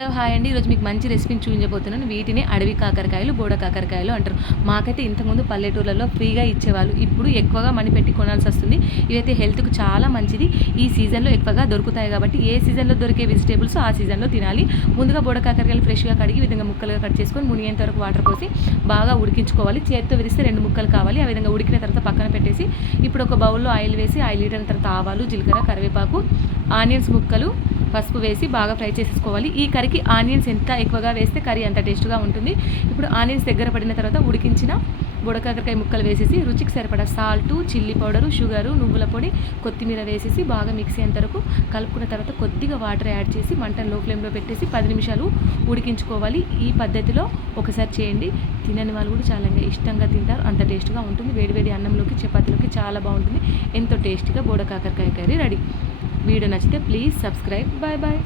Hello! Hi అండి. ఈరోజు మీకు మంచి రెసిపీని చూపించబోతున్నాను. వీటిని అడవి కాకరకాయలు, బోడ కాకరకాయలు అంటారు. మాకైతే ఇంతకుముందు పల్లెటూర్లలో ఫ్రీగా ఇచ్చేవాళ్ళు. ఇప్పుడు ఎక్కువగా మనీ పెట్టి కొనాల్సొస్తుంది. ఇవైతే హెల్త్‌కు చాలా మంచిది. ఈ సీజన్‌లో ఎక్కువగా దొరుకుతాయి కాబట్టి, ఏ సీజన్‌లో దొరికే వెజిటబుల్స్ ఆ సీజన్‌లో తినాలి. ముందుగా బోడ కాకరకాయలు ఫ్రెష్‌గా కడిగి ఈ విధంగా ముక్కలుగా కట్ చేసుకొని మునిగేంత వరకు వాటర్ పోసి బాగా ఉడికించుకోవాలి. చేత్తో విరిస్తే 2 ముక్కలు కావాలి. ఆ విధంగా ఉడికిన తర్వాత పక్కన పెట్టేసి, ఇప్పుడు ఒక బౌల్‌లో ఆయిల్ వేసి ఆయిల్ హీట్ అయిన తర్వాత ఆవాలు, జీలకర్ర, కరివేపాకు, ఆనియన్స్ ముక్కలు, పసుపు వేసి బాగా ఫ్రై చేసేసుకోవాలి. ఈ కర్రీకి ఆనియన్స్ ఎంత ఎక్కువగా వేస్తే కర్రీ అంత టేస్ట్‌గా ఉంటుంది. ఇప్పుడు ఆనియన్స్ దగ్గర పడిన తర్వాత ఉడికించిన బుడకాకరకాయ ముక్కలు వేసేసి రుచికి సరిపడా సాల్టు, చిల్లీ పౌడరు, షుగరు, నువ్వుల పొడి, కొత్తిమీర వేసేసి బాగా మిక్సీ అయ్యేంత వరకు కలుపుకున్న తర్వాత కొద్దిగా వాటర్ యాడ్ చేసి మంటను లో ఫ్లేమ్‌లో పెట్టేసి 10 నిమిషాలు ఉడికించుకోవాలి. ఈ పద్ధతిలో ఒకసారి చేయండి. తినని వాళ్ళు కూడా చాలా ఇష్టంగా తింటారు. అంత టేస్ట్‌గా ఉంటుంది. వేడి వేడి అన్నంలోకి, చపాతీలోకి చాలా బాగుంటుంది. ఎంతో టేస్టీగా బోడ కాకరకాయ కర్రీ రెడీ. వీడియో నచ్చితే ప్లీజ్ సబ్స్క్రైబ్. Bye bye.